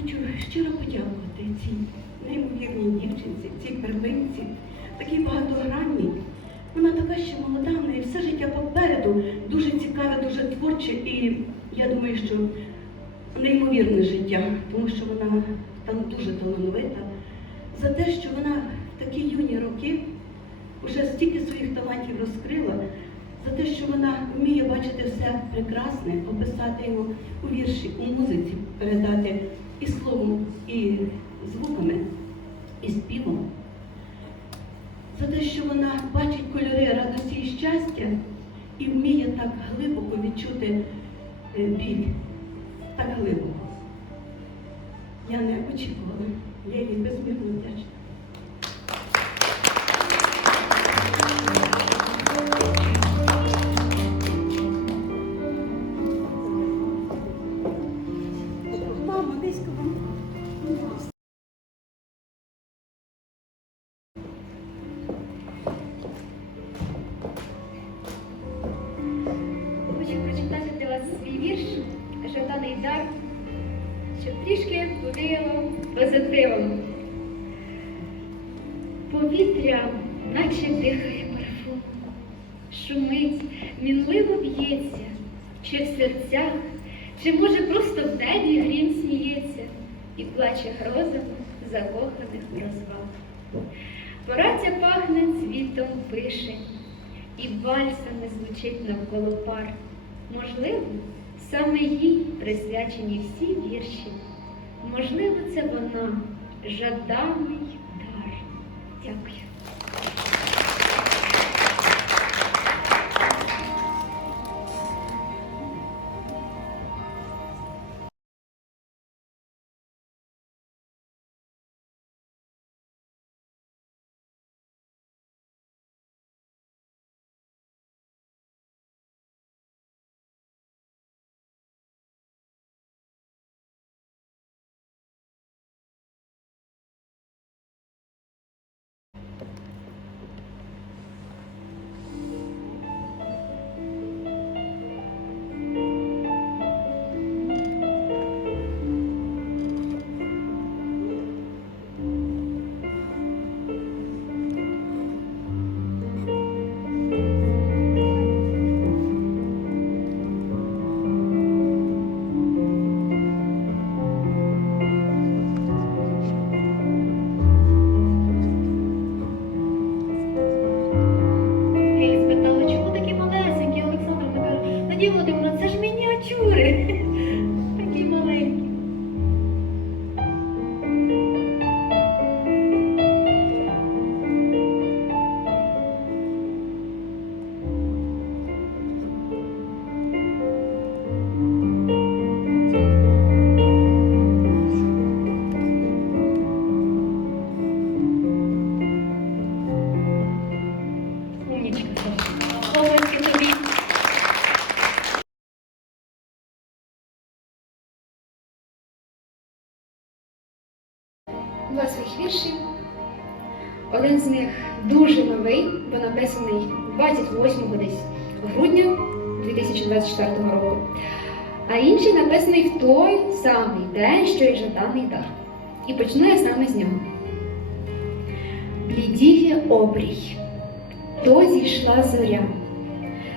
хочу щиро подякувати цій неймовірній дівчинці, цій первинці, такій багатогранній. Вона така ще молода, в неї все життя попереду, дуже цікаве, дуже творче, і я думаю, що неймовірне життя, тому що вона там дуже талановита, за те, що вона в такі юні роки вже стільки своїх талантів розкрила, за те, що вона вміє бачити все прекрасне, описати його у вірші, у музиці, передати і словом, і звуками, і співом. За те, що вона бачить кольори радості і щастя і вміє так глибоко відчути е, біль, щоб трішки будило позитивом. Повітря, наче дихає парфум, шумить, мінливо б'ється, чи в серцях, чи може просто в небі грім сміється і плаче грозами закоханих розваг. Пораця пахне цвітом вишень, і бальсами звучить навколо пар. Можливо, саме їй присвячені всі вірші. Можливо, це вона жаданий дар. Дякую. Це ж мініатюри. Два своїх віршів. Один з них дуже новий, бо написаний 28 десь грудня 2024 року. А інший написаний в той самий день, що і жаданий дар. І почну я саме з нього. Блідіє обрій, то зійшла зоря,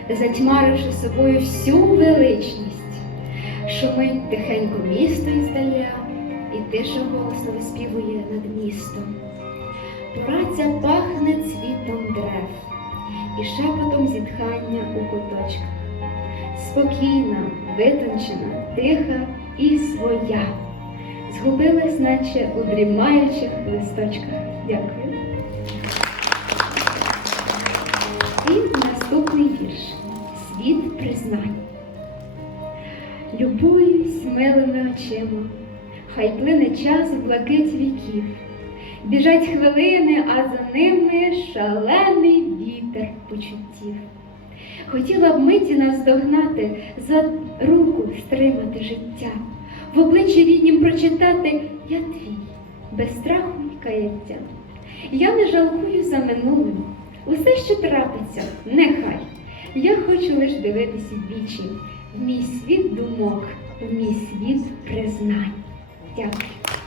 затьмаривши собою всю величність, шумить тихенько місто іздаля, і тиша голосно виспівує над містом. Пораця пахне цвітом дерев і шепотом зітхання у куточках. Спокійна, витончена, тиха і своя. Згубилась, наче у дрімаючих листочках. Дякую. І наступний вірш. Світ признань. Любуюсь милими очима, хай плине час в блакить віків. Біжать хвилини, а за ними шалений вітер почуттів. Хотіла б миті нас догнати, за руку стримати життя, в обличчі ріднім прочитати Я твій, без страху й каяття. Я не жалкую за минулим, усе, що трапиться, нехай. Я хочу лиш дивитися вічі, в мій світ думок, в мій світ признань. Yes.